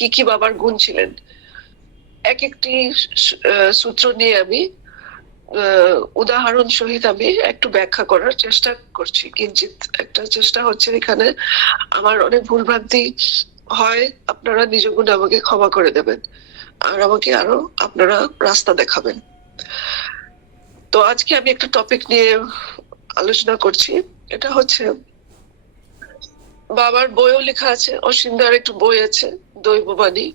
কি কি বাবার গুণ ছিলেন? এক একটি সূত্র নিয়ে আমি উদাহরণ সহিত আমি একটু ব্যাখ্যা করার চেষ্টা করছি। কিঞ্চিত একটা চেষ্টা হচ্ছে এখানে। আমার অনেক ভুলভ্রান্তি হয়, আপনারা নিজ গুণে আমাকে ক্ষমা করে দেবেন। আর আমাকে আরও আপনারা রাস্তা দেখাবেন। তো আজকে আমি একটা টপিক নিয়ে আলোচনা করছি। এটা হচ্ছে বাবার বইও লেখা আছে অসিন্দার একটু বই আছে, দৈববাণী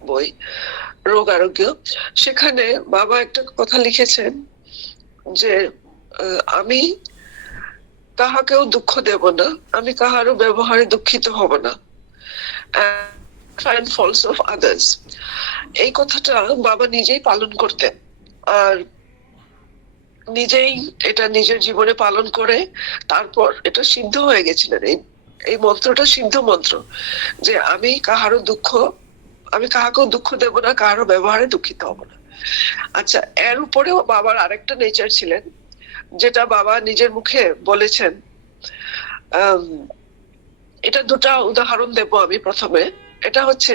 বই, রোগ আরোগ্য। সেখানে বাবা একটা কথা লিখেছেন যে আমি কাহাকেও দুঃখ দেব না, আমি কাহারও ব্যবহারে দুঃখিত হব না। ফলস অফ আদার্স এই কথাটা বাবা নিজেই পালন করতেন। আর নিজেই এটা নিজের জীবনে পালন করে তারপর এটা সিদ্ধ হয়ে গেছিলেন। এই এই মন্ত্রটা সিদ্ধ মন্ত্র যে আমি কাহারও দুঃখ, আমি কাহাকেও দুঃখ দেব না, কাহারও ব্যবহারে দুঃখিত হব না। আচ্ছা এর উপরেও বাবার আরেকটা নেচার ছিলেন, যেটা বাবা নিজের মুখে বলেছেন এটা দুটা উদাহরণ দেব আমি প্রথমে। এটা হচ্ছে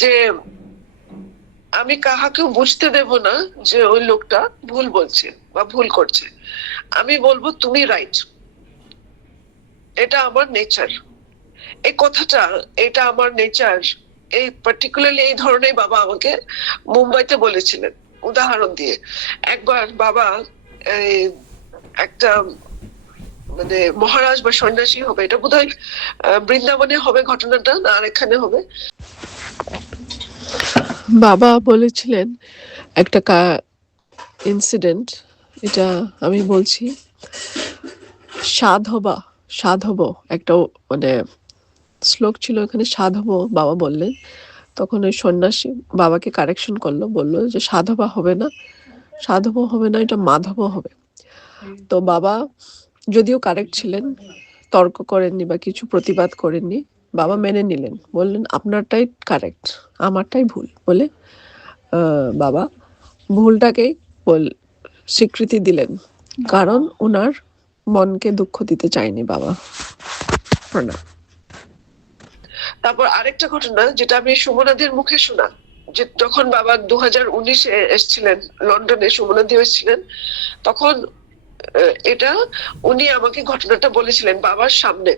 যে আমি কাহাকেও বুঝতে দেব না যে ওই লোকটা ভুল বলছে বা ভুল করছে। আমি বলব, তুমি রাইট এটা আমার নেচার এই কথাটা, এটা আমার নেচার এই পার্টিকুলারলি এই ধরনের বাবা আমাকে মুম্বাইতে বলেছিলেন। উদাহরণ দিয়ে। একবার বাবা একটা মানে মহারাজ বা সন্ন্যাসী হবে, এটা বোধহয় বৃন্দাবনে হবে ঘটনাটা না আর এখানে হবে। বাবা বলেছিলেন একটা কা ইনসিডেন্ট এটা আমি বলছি। সাধবা সাধব একটা মানে শ্লোক ছিল এখানে সাধব বাবা বললেন। তখন ওই সন্ন্যাসী বাবাকে কারেকশন করল বলল যে সাধবা হবে না সাধব হবে না এটা মাধব হবে। তো বাবা যদিও কারেক্ট ছিলেন তর্ক করেননি বা কিছু প্রতিবাদ করেননি বাবা মেনে নিলেন। বললেন, আপনারটাই কারেক্ট আমারটাই ভুল। বলে বাবা ভুলটাকেই বল, স্বীকৃতি দিলেন। কারণ ওনার মনকে দুঃখ দিতে চায়নি বাবা। প্রণাম। তারপর আরেকটা ঘটনা যেটা আমি সুমনাদের মুখে শোনা যে যখন বাবা দু হাজার উনিশে এসছিলেন, লন্ডনে সুমনাদি এসেছিলেন, তখন এটা উনি আমাকে ঘটনাটা বলেছিলেন বাবার সামনে।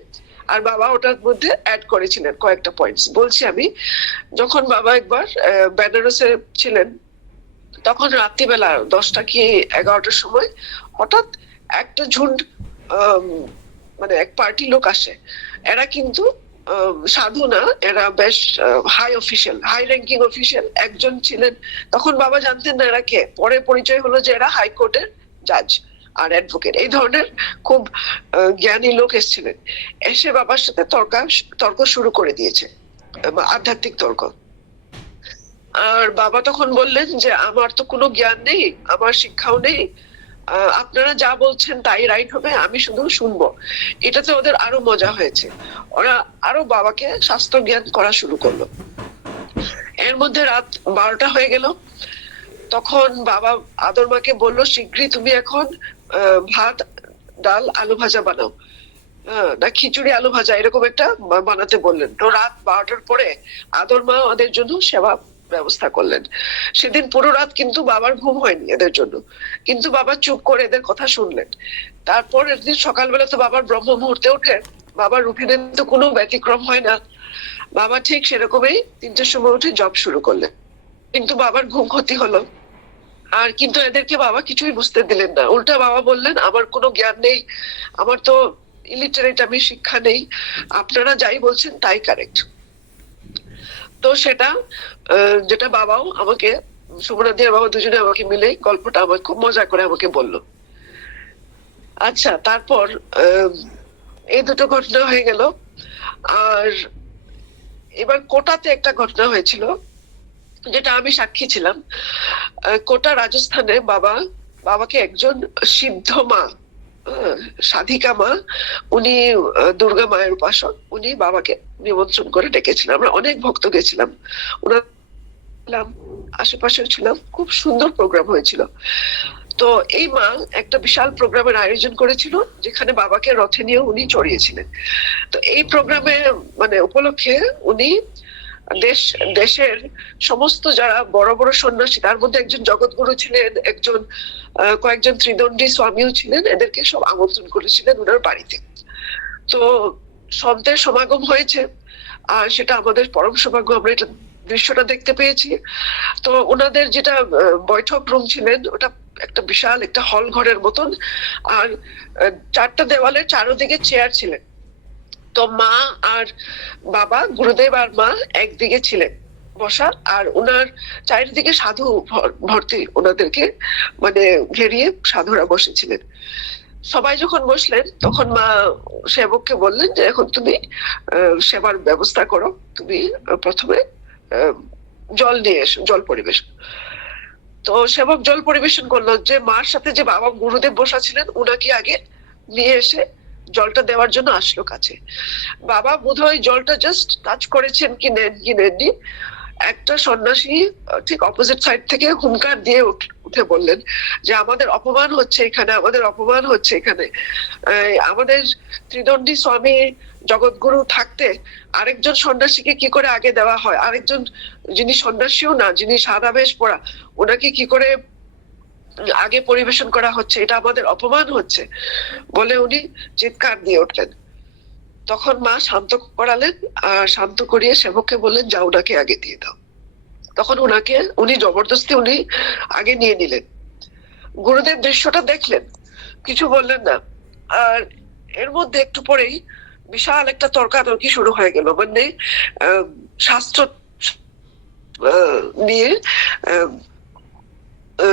আর বাবা ওটার মধ্যে অ্যাড করেছিলেন কয়েকটা পয়েন্টস বলছি আমি, যখন বাবা একবার বেনারসে ছিলেন, তখন রাত্রিবেলা দশটা কি এগারোটার সময় হঠাৎ একটা ঝুন্ড মানে এক পার্টি লোক আসে। এরা কিন্তু সাধু না, এরা বেশ high official high ranking official একজন ছিলেন। তখন বাবা জানতেন না এরা কে। পরে পরিচয় হলো যে এরা হাইকোর্টের জাজ আর অ্যাডভোকেট এই ধরনের খুব জ্ঞানী লোক এসেছিলেন। এসে বাবার সাথে তর্কা শুরু করে দিয়েছে আধ্যাত্মিক তর্ক। আর বাবা তখন বললেন যে, আমার তো কোনো জ্ঞান নেই, আমার শিক্ষাও নেই আপনারা যা বলছেন তাই রাইট হবে, আমি শুধু শুনব। এটাতে ওদের আরও মজা হয়েছে। ওরা আরও বাবাকে শাস্ত্র জ্ঞান করা শুরু করল। এর মধ্যে রাত বারোটা হয়ে গেল। তখন বাবা আদর মাকে বলল শীঘ্রই তুমি এখন ভাত ডাল আলু ভাজা বানাও। হ্যাঁ, না খিচুড়ি আলু ভাজা এরকম একটা বানাতে বললেন। তো রাত বারোটার পরে আদর মা ওদের জন্য সেবা ব্যবস্থা করলেন। সেদিন পুরো রাত কিন্তু বাবার ঘুম হয়নি এদের জন্য। কিন্তু বাবা চুপ করে এদের কথা শুনলেন। তারপর একদিন সকালবেলা তো বাবার ব্রহ্ম মুহূর্তে ওঠে। বাবার রুটিনে তো কোনো ব্যতিক্রম হয় না। বাবা ঠিক সেরকমই তিনটের সময় উঠে জব শুরু করলেন। কিন্তু বাবার ঘুম ক্ষতি হলো। আর কিন্তু এদেরকে বাবা কিছুই বুঝতে দিলেন না। উল্টা বাবা বললেন, আমার কোনো জ্ঞান নেই, আমার তো ইলিটারেট আমি, শিক্ষা নেই, আপনারা যাই বলছেন তাই কারেক্ট তো সেটা যেটা বাবাও আমাকে সুমনা দিয়ে বাবা দুজনে আমাকে মিলে গল্পটা আমার খুব মজা করে আমাকে বলল। আচ্ছা তারপর এই দুটো ঘটনা হয়ে গেল। আর এবার কোটাতে একটা ঘটনা হয়েছিল। যেটা আমি সাক্ষী ছিলাম কোটা রাজস্থানে বাবা, বাবাকে একজন সিদ্ধ মা সাধিকা মা, উনি দুর্গা মায়ের উপাসক, উনি বাবাকে নিমন্ত্রণ করে ডেকেছিলেন। আমরা অনেক ভক্ত গেছিলাম। ওনার আশেপাশে ছিলাম, খুব সুন্দর প্রোগ্রাম হয়েছিল। তো এই মা একটা বিশাল প্রোগ্রামের আয়োজন করেছিল, যেখানে বাবাকে রথে নিয়ে উনি চড়িয়েছিলেন। তো এই প্রোগ্রামে মানে উপলক্ষে উনি দেশ, দেশের সমস্ত যারা বড় বড় সন্ন্যাসী, তার মধ্যে একজন জগৎগুরু ছিলেন, একজন কয়েকজন ত্রিদণ্ডী স্বামীও ছিলেন, এদেরকে সব আমন্ত্রণ করেছিলেন ওনার বাড়িতে। তো সন্তের সমাগম হয়েছে, আর সেটা আমাদের পরম সৌভাগ্য, আমরা এটা দৃশ্যটা দেখতে পেয়েছি। তো ওনাদের যেটা বৈঠক রুম ছিলেন, ওটা একটা বিশাল, একটা হল ঘরের মতন, আর চারটা দেওয়ালের চারোদিকে চেয়ার ছিলেন। তো মা আর বাবা, গুরুদেব আর মা একদিকে ছিলেন বসা, আর ওনার চারিদিকে সাধু ভর- ভর্তি ওনাদেরকে মানে ঘেরিয়ে সাধুরা বসেছিলেন। সবাই যখন বসলেন, তখন মা সেবককে বললেন যে, এখন তুমি সেবার ব্যবস্থা করো। তুমি প্রথমে জল নিয়ে এসো, জল পরিবেশন। তো সেবক জল পরিবেশন করল যে, মার সাথে যে বাবা গুরুদেব বসা ছিলেন, উনাকে আগে নিয়ে এসে জলটা দেওয়ার জন্য আসলো কাছে। বাবা বোধহয় জলটা জাস্ট টাচ করেছেন কি নেন কি নেননি একটা সন্ন্যাসী ঠিক অপোজিট সাইড থেকে হুঙ্কার দিয়ে উঠে বললেন যে, আমাদের অপমান হচ্ছে এখানে, আমাদের অপমান হচ্ছে এখানে। আমাদের ত্রিদণ্ডী স্বামী জগৎগুরু থাকতে আরেকজন সন্ন্যাসীকে কি করে আগে দেওয়া হয়? আরেকজন, যিনি সন্ন্যাসীও না, যিনি সাদা বেশ পড়া, ওনাকে কি করে আগে পরিবেশন করা হচ্ছে, এটা আমাদের অপমান হচ্ছে বলে উনি চিৎকার দিয়ে উঠলেন তখন মা শান্ত করালেন আর শান্ত করিয়ে সেবককে বললেন যা ওনাকে আগে দিয়ে দাও। তখন ওনাকে উনি জবরদস্তি উনি আগে নিয়ে নিলেন। গুরুদেব দৃশ্যটা দেখলেন, কিছু বললেন না। আর এর মধ্যে একটু পরেই বিশাল একটা তর্কাতর্কি শুরু হয়ে গেল মানে শাস্ত্র নিয়ে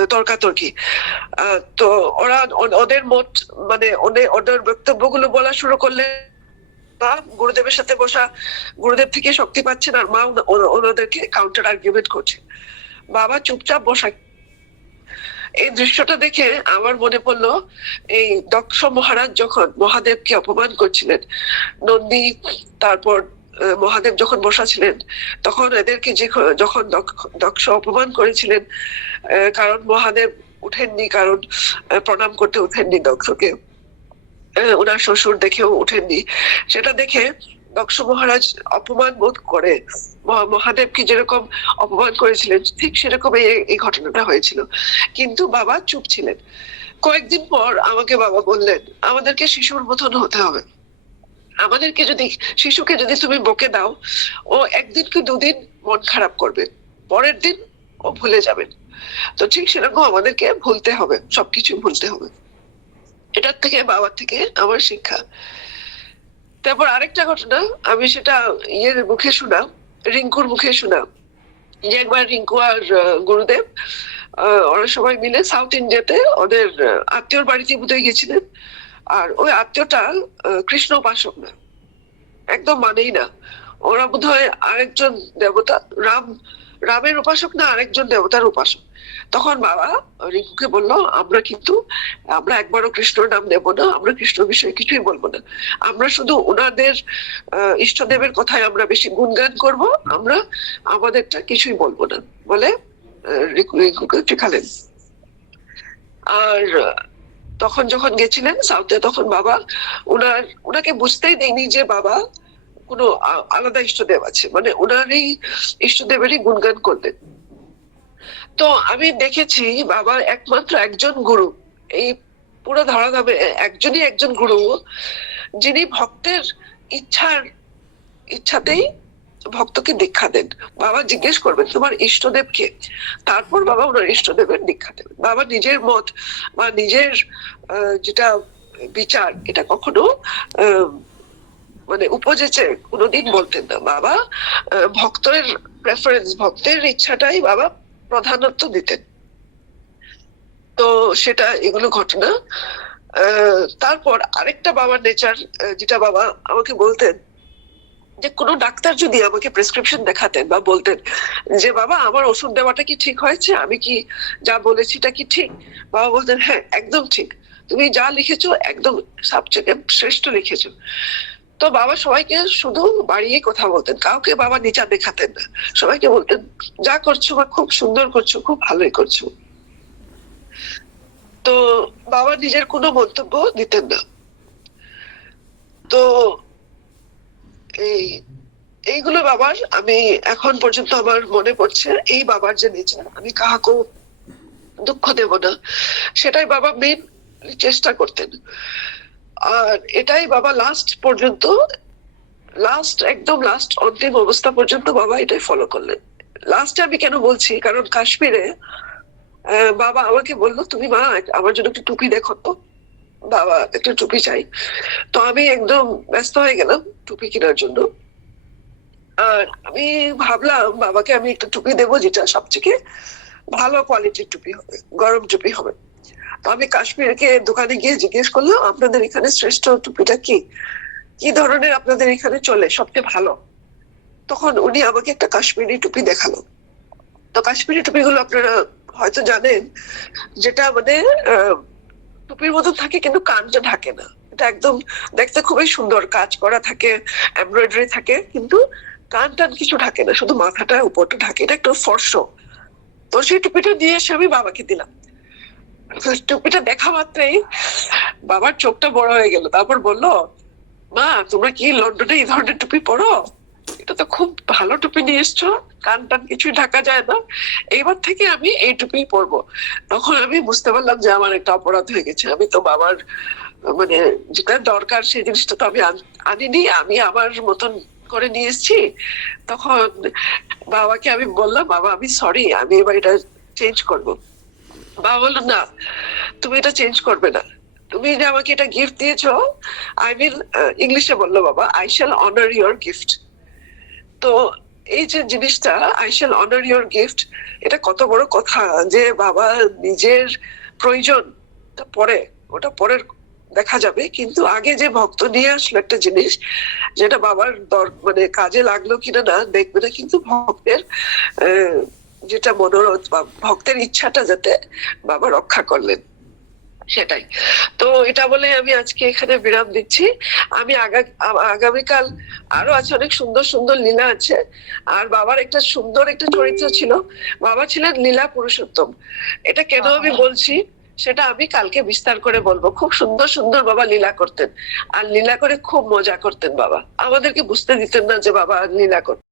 তর্কাতর্কি তো ওরা ওদের মত মানে ওদের বক্তব্যগুলো বলা শুরু করলে গুরুদেবের সাথে বসা, গুরুদেব থেকে শক্তি পাচ্ছেন আর মা ওনা- ওনা- ওনাদেরকে কাউন্টার আর্গুমেন্ট করছে। বাবা চুপচাপ বসা। এই দৃশ্যটা দেখে আমার মনে পড়ল, এই দক্ষ মহারাজ যখন মহাদেবকে অপমান করছিলেন, নন্দী, তারপর মহাদেব যখন বসা ছিলেন, তখন এদেরকে যে যখন দক্ষ- অপমান করেছিলেন কারণ মহাদেব উঠেননি, কারণ প্রণাম করতে উঠেননি দক্ষকে। ওনার শ্বশুর দেখেও উঠেননি। সেটা দেখে দক্ষ মহারাজ অপমান বোধ করে। মহা- মহাদেবকে যেরকম অপমান করেছিলেন, ঠিক সেরকম এই ঘটনাটা হয়েছিল। কিন্তু বাবা চুপ ছিলেন। কয়েকদিন পর আমাকে বাবা বললেন, আমাদেরকে শিশুর মতন হতে হবে। আমাদেরকে যদি, শিশুকে যদি তুমি বকে দাও, ও একদিন কি দুদিন মন খারাপ করবে? পরের দিন ও ভুলে যাবেন তো ঠিক সেরকম আমাদেরকে ভুলতে হবে, সবকিছু ভুলতে হবে। এটার থেকে, বাবার থেকে আমার শিক্ষা। তারপর আরেকটা ঘটনা, আমি সেটা ইয়ের মুখে শোনা, রিঙ্কুর মুখে শোনা। যে একবার রিঙ্কু আর গুরুদেব ওরা সবাই মিলে সাউথ ইন্ডিয়াতে ওদের, আত্মীয়র বাড়িতে বোধহয় গেছিলেন আর ওই আত্মীয়টা কৃষ্ণ উপাসক না। একদম মানেই না। ওরা বোধহয় আরেকজন দেবতা, রাম, রামের উপাসক না, আরেকজন দেবতার উপাসক। তখন বাবা রিঙ্কুকে বলল, আমরা কিন্তু, আমরা একবারও কৃষ্ণর নাম নেব না, আমরা কৃষ্ণ বিষয়ে কিছুই বলব না। আমরা শুধু ওনাদের ইষ্টদেবের কথায় আমরা বেশি গুণগান করব, আমরা আমাদেরটা কিছুই বলব না। বলে রিঙ্কুকে শেখালেন আর তখন যখন গেছিলেন সাউথে, তখন বাবা ওনার ওনাকে বুঝতেই দেয়নি যে বাবা কোনো আলাদা ইষ্টদেব আছে। মানে ওনারই ইষ্টদেবেরই গুণগান করলেন। তো আমি দেখেছি বাবার একমাত্র একজন গুরু। এই পুরো ধরাধামে একজনই একজন গুরু যিনি ভক্তের ইচ্ছার, ইচ্ছাতেই ভক্তকে দীক্ষা দেন। বাবা জিজ্ঞেস করবেন, তোমার ইষ্টদেব কে? তারপর বাবা ওনার ইষ্টদেবের দীক্ষা দেবেন। বাবা নিজের মত বা নিজের যেটা বিচার, এটা কখনো মানে উপজেছে কোনোদিন বলতেন না। বাবা ভক্তের প্রেফারেন্স ভক্তের ইচ্ছাটাই বাবা প্রাধান্যত্ব দিতেন। তো সেটা এগুলো ঘটনা। তারপর আরেকটা বাবার নেচার যেটা বাবা আমাকে বলতেন যে কোনো ডাক্তার যদি আমাকে প্রেসক্রিপশন দেখাতেন বা বলতেন যে, বাবা, আমার ওষুধ দেওয়াটা কি ঠিক হয়েছে? আমি কি যা বলেছি তা কি ঠিক? বাবা বলতেন হ্যাঁ একদম ঠিক। তুমি যা লিখেছো একদম সবচেয়ে শ্রেষ্ঠ লিখেছো। তো বাবা সবাইকে শুধু বাড়িয়ে কথা বলতেন, কাউকে বাবা নিচা দেখাতেন না। সবাইকে বলতেন, যা করছ বা খুব সুন্দর করছ, খুব ভালোই করছ। তো বাবা নিজের কোনো মন্তব্য দিতেন না। তো এই, এইগুলো বাবার, আমি এখন পর্যন্ত আমার মনে পড়ছে, এই বাবার যে নেচার, আমি কাহাকেও দুঃখ দেব না। সেটাই বাবা মেন চেষ্টা করতেন। আর এটাই বাবা লাস্ট পর্যন্ত লাস্ট একদম লাস্ট অন্তিম অবস্থা পর্যন্ত বাবা এটাই ফলো করলেন। লাস্টে আমি কেন বলছি? কারণ কাশ্মীরে বাবা আমাকে বলল, তুমি মা, আমার জন্য একটু টুপি দেখো তো। বাবা, একটু টুপি চাই। তো আমি একদম ব্যস্ত হয়ে গেলাম টুপি কেনার জন্য। আর আমি ভাবলাম, বাবাকে আমি একটা টুপি দেবো, যেটা সবথেকে ভালো কোয়ালিটির টুপি হবে, গরম টুপি হবে। তো আমি কাশ্মীরকে দোকানে গিয়ে জিজ্ঞেস করলাম, আপনাদের এখানে শ্রেষ্ঠ টুপিটা কি? কি ধরনের আপনাদের এখানে চলে সবচেয়ে ভালো? তখন উনি আমাকে একটা কাশ্মীরি টুপি দেখাল। তো কাশ্মীরি টুপিগুলো আপনারা হয়তো জানেন, যেটা মানে টুপির মতো থাকে কিন্তু কানটা ঢাকে না। এটা একদম দেখতে খুবই সুন্দর কাজ করা থাকে এমব্রয়ডারি থাকে, কিন্তু কান টান কিছু ঢাকে না, শুধু মাথাটা উপরটা ঢাকে। এটা একটু ফর্স। তো সেই টুপিটা দিয়ে এসে আমি বাবাকে দিলাম। টুপিটা দেখা মাত্রই বাবার চোখটা বড় হয়ে গেল। তারপর বলল, মা, তোমরা কি লন্ডনে এই ধরনের টুপি পরো? এটা তো খুব ভালো টুপি নিয়ে এসছো। কান টান কিছুই ঢাকা যায় না। এইবার থেকে আমি এই টুপি পরবো। তখন আমি বুঝতে পারলাম যে আমার একটা অপরাধ হয়ে গেছে। আমি তো বাবার মানে যেটা দরকার সেই জিনিসটা তো আমি আনিনি। আমি আমার মতন করে নিয়ে এসেছি। তখন বাবাকে আমি বললাম, বাবা, আমি সরি আমি এবার এটা চেঞ্জ করব। বাবা বলল, না, তুমি এটা চেঞ্জ করবে না। তুমি যে আমাকে এটা গিফট দিয়েছ আই উইল ইংলিশে বলল বাবা I shall honour your gift তো এই যে জিনিসটা I shall honour your gift এটা কত বড় কথা যে বাবা নিজের প্রয়োজন পরে, ওটা পরের দেখা যাবে। কিন্তু আগে যে ভক্ত নিয়ে আসলো একটা জিনিস, যেটা বাবার দর মানে কাজে লাগল কিনা না দেখবে না, কিন্তু ভক্তের যেটা মনোরথ বা ভক্তের ইচ্ছাটা যাতে বাবা রক্ষা করলেন। সেটাই। তো এটা বলে আমি আজকে এখানে বিরাম দিচ্ছি। আমি আগামীকাল আরও আছে অনেক সুন্দর সুন্দর লীলা আছে। আর বাবার একটা সুন্দর একটা চরিত্র ছিল। বাবা ছিলেন লীলা পুরুষোত্তম। এটা কেন আমি বলছি? সেটা আমি কালকে বিস্তার করে বলব। খুব সুন্দর সুন্দর বাবা লীলা করতেন। আর লীলা করে খুব মজা করতেন বাবা। আমাদেরকে বুঝতে দিতেন না যে বাবা লীলা করতেন